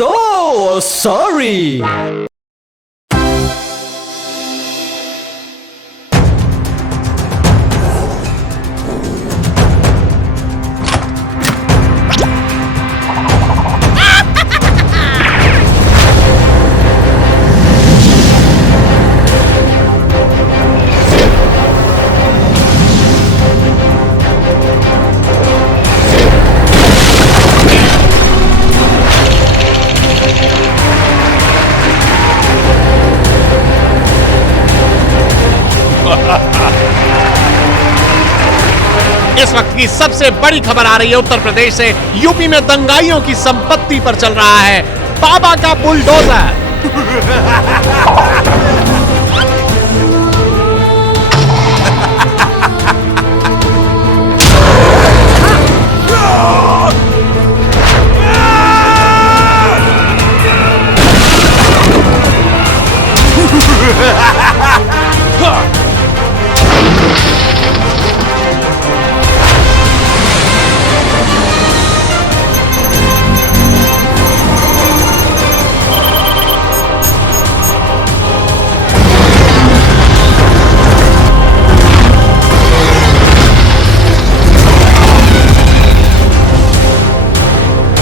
so sorry. इस वक्त की सबसे बड़ी खबर आ रही है उत्तर प्रदेश से। यूपी में दंगाइयों की संपत्ति पर चल रहा है बाबा का बुलडोजर।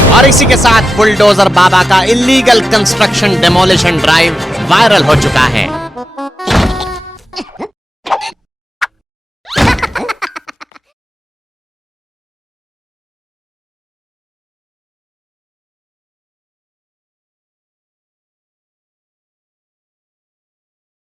और इसी के साथ बुलडोजर बाबा का illegal construction demolition drive viral हो चुका है।